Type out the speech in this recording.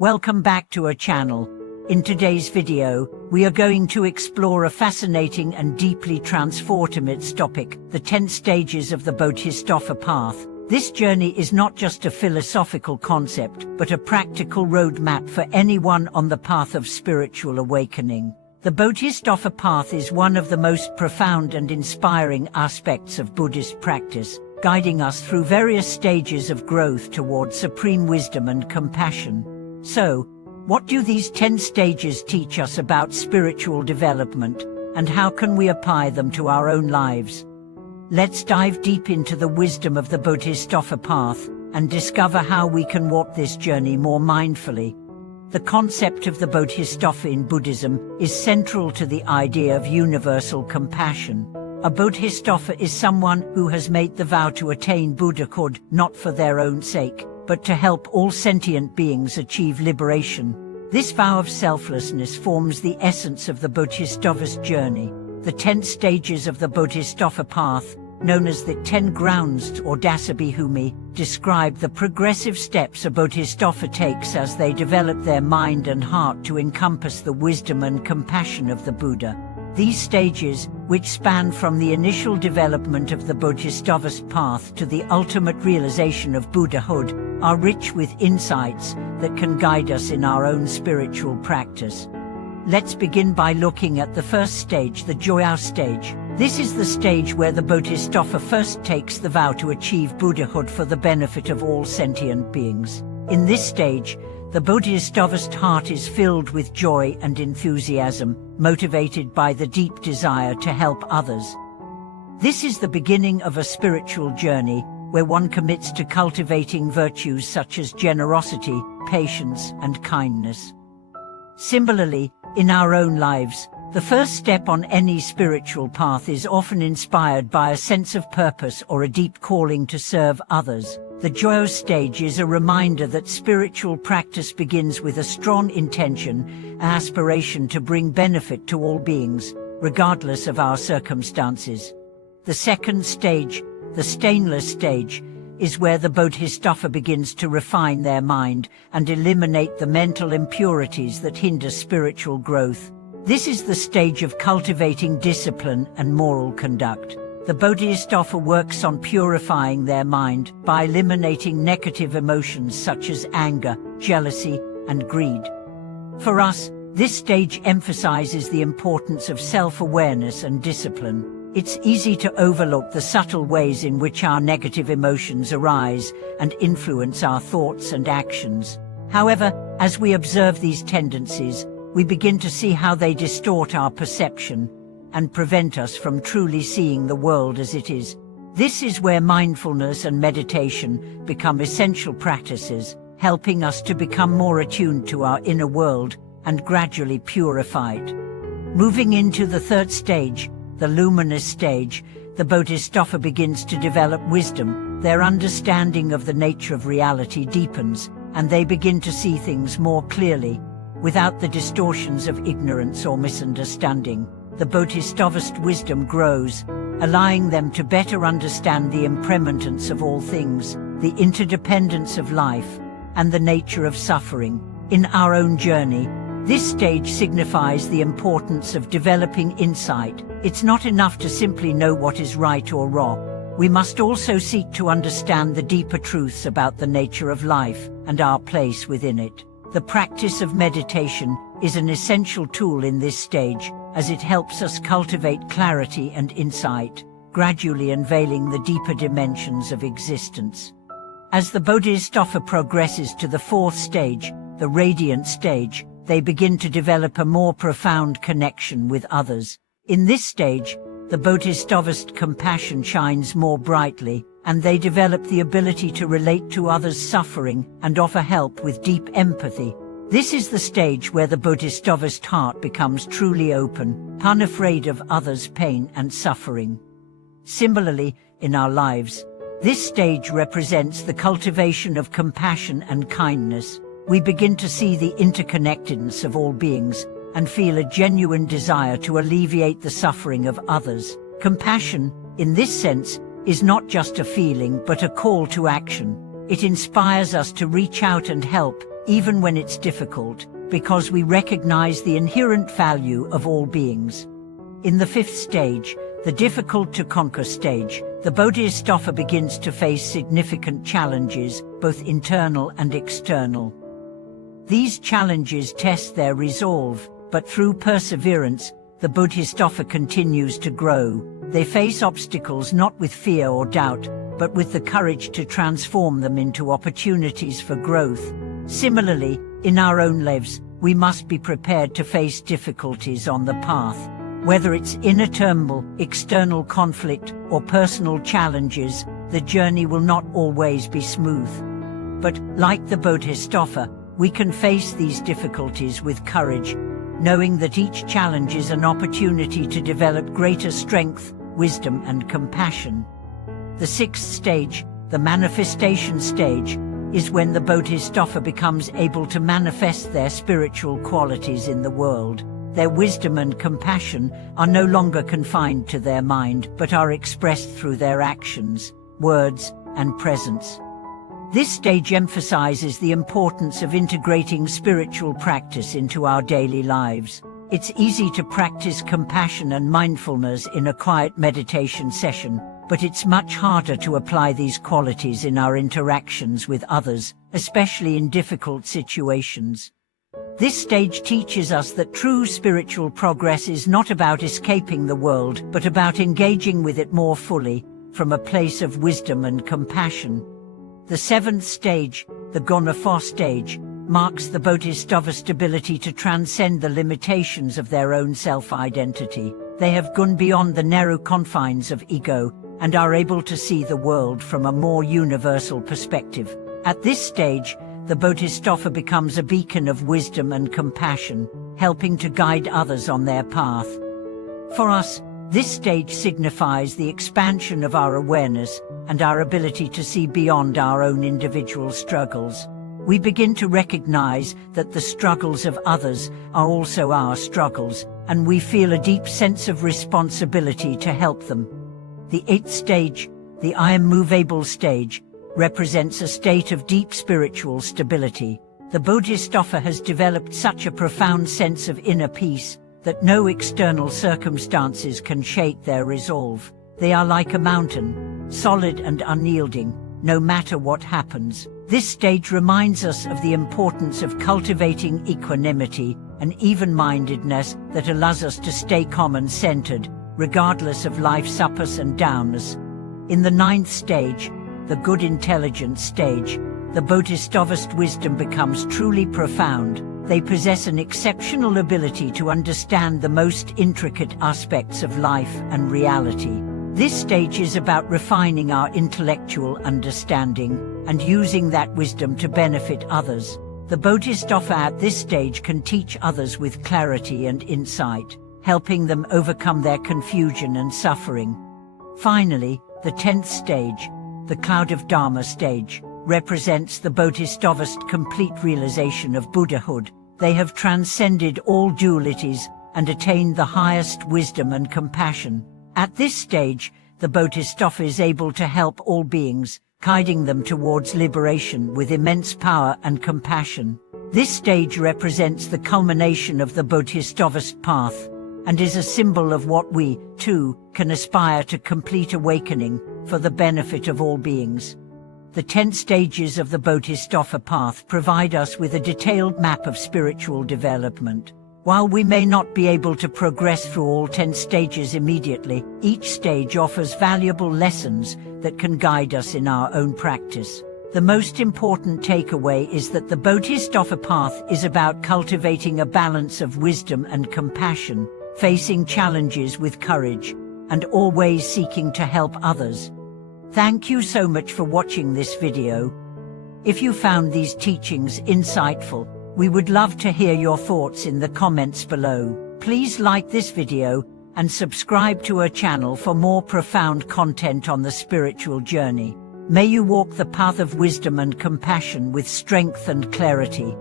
Welcome back to our channel. In today's video, we are going to explore a fascinating and deeply transformative topic, the 10 stages of the Bodhisattva path. This journey is not just a philosophical concept, but a practical roadmap for anyone on the path of spiritual awakening. The Bodhisattva path is one of the most profound and inspiring aspects of Buddhist practice, guiding us through various stages of growth toward supreme wisdom and compassion. So, what do these 10 stages teach us about spiritual development, and how can we apply them to our own lives? Let's dive deep into the wisdom of the Bodhisattva path and discover how we can walk this journey more mindfully. The concept of the Bodhisattva in Buddhism is central to the idea of universal compassion. A Bodhisattva is someone who has made the vow to attain Buddhahood not for their own sake, but to help all sentient beings achieve liberation. This vow of selflessness forms the essence of the Bodhisattva's journey. The 10 stages of the Bodhisattva path, known as the 10 grounds or dasabhumi, describe the progressive steps a Bodhisattva takes as they develop their mind and heart to encompass the wisdom and compassion of the Buddha. These stages, which span from the initial development of the Bodhisattva's path to the ultimate realization of Buddhahood, are rich with insights that can guide us in our own spiritual practice. Let's begin by looking at the first stage, the Joyao stage. This is the stage where the Bodhisattva first takes the vow to achieve Buddhahood for the benefit of all sentient beings. In this stage, the Bodhisattva's heart is filled with joy and enthusiasm, motivated by the deep desire to help others. This is the beginning of a spiritual journey where one commits to cultivating virtues such as generosity, patience, and kindness. Similarly, in our own lives, the first step on any spiritual path is often inspired by a sense of purpose or a deep calling to serve others. The Joyao stage is a reminder that spiritual practice begins with a strong intention, an aspiration to bring benefit to all beings, regardless of our circumstances. The second stage, the stainless stage, is where the Bodhisattva begins to refine their mind and eliminate the mental impurities that hinder spiritual growth. This is the stage of cultivating discipline and moral conduct. The Bodhisattva works on purifying their mind by eliminating negative emotions such as anger, jealousy, and greed. For us, this stage emphasizes the importance of self-awareness and discipline. It's easy to overlook the subtle ways in which our negative emotions arise and influence our thoughts and actions. However, as we observe these tendencies, we begin to see how they distort our perception and prevent us from truly seeing the world as it is. This is where mindfulness and meditation become essential practices, helping us to become more attuned to our inner world and gradually purify it. Moving into the third stage, the luminous stage, the Bodhisattva begins to develop wisdom. Their understanding of the nature of reality deepens, and they begin to see things more clearly, without the distortions of ignorance or misunderstanding. The Bodhisattva's wisdom grows, allowing them to better understand the impermanence of all things, the interdependence of life, and the nature of suffering. In our own journey, this stage signifies the importance of developing insight. It's not enough to simply know what is right or wrong. We must also seek to understand the deeper truths about the nature of life and our place within it. The practice of meditation is an essential tool in this stage, as it helps us cultivate clarity and insight, gradually unveiling the deeper dimensions of existence. As the Bodhisattva progresses to the fourth stage, the radiant stage, they begin to develop a more profound connection with others. In this stage, the Bodhisattva's compassion shines more brightly, and they develop the ability to relate to others' suffering and offer help with deep empathy. This is the stage where the Bodhisattva's heart becomes truly open, unafraid of others' pain and suffering. Similarly, in our lives, this stage represents the cultivation of compassion and kindness. We begin to see the interconnectedness of all beings and feel a genuine desire to alleviate the suffering of others. Compassion, in this sense, is not just a feeling but a call to action. It inspires us to reach out and help, even when it's difficult, because we recognize the inherent value of all beings. In the fifth stage, the difficult-to-conquer stage, the Bodhisattva begins to face significant challenges, both internal and external. These challenges test their resolve, but through perseverance, the Bodhisattva continues to grow. They face obstacles not with fear or doubt, but with the courage to transform them into opportunities for growth. Similarly, in our own lives, we must be prepared to face difficulties on the path. Whether it's inner turmoil, external conflict, or personal challenges, the journey will not always be smooth. But, like the Bodhisattva, we can face these difficulties with courage, knowing that each challenge is an opportunity to develop greater strength, wisdom, and compassion. The sixth stage, the manifestation stage, is when the Bodhisattva becomes able to manifest their spiritual qualities in the world. Their wisdom and compassion are no longer confined to their mind, but are expressed through their actions, words, and presence. This stage emphasizes the importance of integrating spiritual practice into our daily lives. It's easy to practice compassion and mindfulness in a quiet meditation session, but it's much harder to apply these qualities in our interactions with others, especially in difficult situations. This stage teaches us that true spiritual progress is not about escaping the world, but about engaging with it more fully, from a place of wisdom and compassion. The seventh stage, the Gonapho stage, marks the Bodhisattva's ability to transcend the limitations of their own self-identity. They have gone beyond the narrow confines of ego, and are able to see the world from a more universal perspective. At this stage, the Bodhisattva becomes a beacon of wisdom and compassion, helping to guide others on their path. For us, this stage signifies the expansion of our awareness and our ability to see beyond our own individual struggles. We begin to recognize that the struggles of others are also our struggles, and we feel a deep sense of responsibility to help them. The eighth stage, the I am movable stage, represents a state of deep spiritual stability. The Bodhisattva has developed such a profound sense of inner peace that no external circumstances can shake their resolve. They are like a mountain, solid and unyielding, no matter what happens. This stage reminds us of the importance of cultivating equanimity and even-mindedness that allows us to stay calm and centered, regardless of life's ups and downs. In the ninth stage, the good intelligence stage, the Bodhisattva's wisdom becomes truly profound. They possess an exceptional ability to understand the most intricate aspects of life and reality. This stage is about refining our intellectual understanding and using that wisdom to benefit others. The Bodhisattva at this stage can teach others with clarity and insight, helping them overcome their confusion and suffering. Finally, the 10th stage, the Cloud of Dharma stage, represents the Bodhisattva's complete realization of Buddhahood. They have transcended all dualities and attained the highest wisdom and compassion. At this stage, the Bodhisattva is able to help all beings, guiding them towards liberation with immense power and compassion. This stage represents the culmination of the Bodhisattva's path, and is a symbol of what we, too, can aspire to complete awakening for the benefit of all beings. The 10 stages of the Bodhisattva path provide us with a detailed map of spiritual development. While we may not be able to progress through all 10 stages immediately, each stage offers valuable lessons that can guide us in our own practice. The most important takeaway is that the Bodhisattva path is about cultivating a balance of wisdom and compassion, facing challenges with courage, and always seeking to help others. Thank you so much for watching this video. If you found these teachings insightful, we would love to hear your thoughts in the comments below. Please like this video and subscribe to our channel for more profound content on the spiritual journey. May you walk the path of wisdom and compassion with strength and clarity.